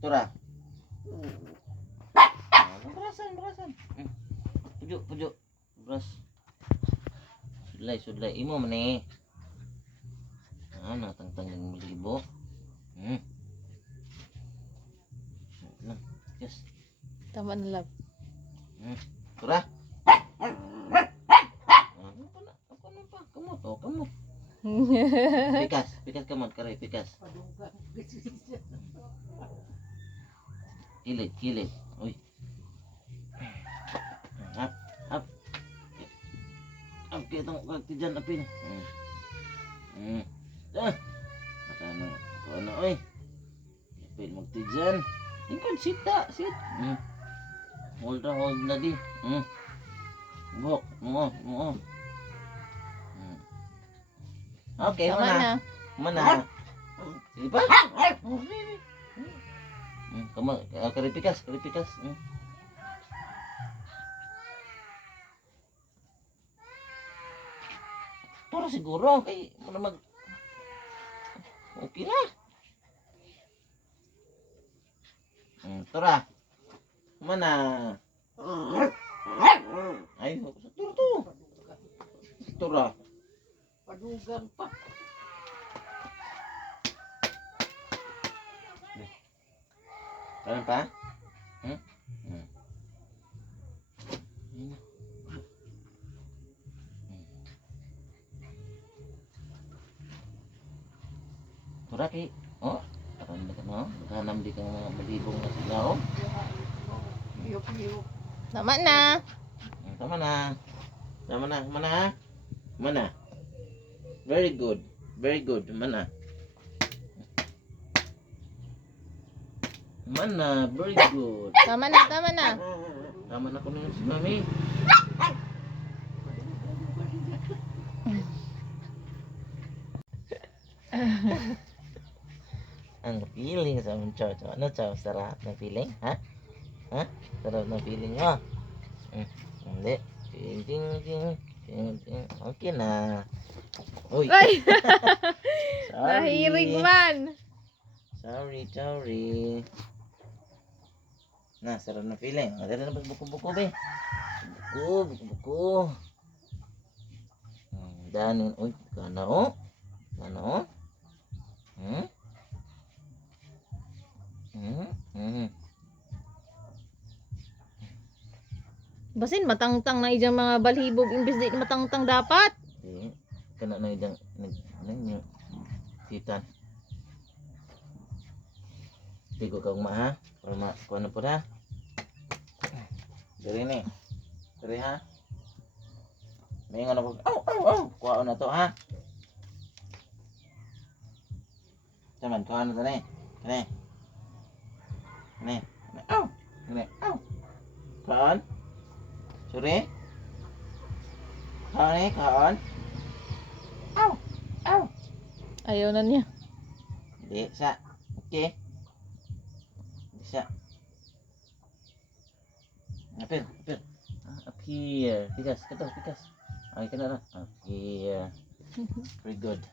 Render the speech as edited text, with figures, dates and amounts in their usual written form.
Tura. Berasan. Pujuk. Beras. Sudlay. Imo man eh. Natangtang yung malibo. Lang. Yes. Tama na love. Tura. Ako na pa. Kamot. Pikas kamot. Karay, pikas. Kilit. Uy. Up. Up kita tijan apin. Ano oy. Apin magtijan. Ingkon sit. Hold na di. Bok, mo. Okay, Tama na. Mana? Sige pa. Kamu karipikas. Toro siguro kay mo mag okay na. Tora. Mana? Ay, turo. Tora. Padugan pa. Kaya pa? Tura kay, parang na ka no? Naghanam di kang mga malibong na sigaw. Yuk. Tama na. Tama na. Mana? Very good. Mana, very good. Tama na. Tama na ko na si Mami. Ang feeling sa mga chow. Ano chow? Sarap na feeling? Ha? Sarap na feeling mo? Hindi. Ting. Okay na. Uy. Ay! Sorry. Nahirig man. Sorry. Sarap na feeling. Dali na buko-buko be. Buko. Danin. Uy, kana o. Basin matangtang na ijang mga balhibog imbes di matangtang dapat. Kana na idang nang titan. Tigo ka ha. Para kuha na po ha. Diri ha. May nga na po. Kuha na to ha. Taman, kuha na to ne. Kani. Kaon. Suri. Kaon. Ayaw na niya. Di sa. Okay. Di sa. Apil. Up here. Pikas. Ay, kana na. Up here. Very good.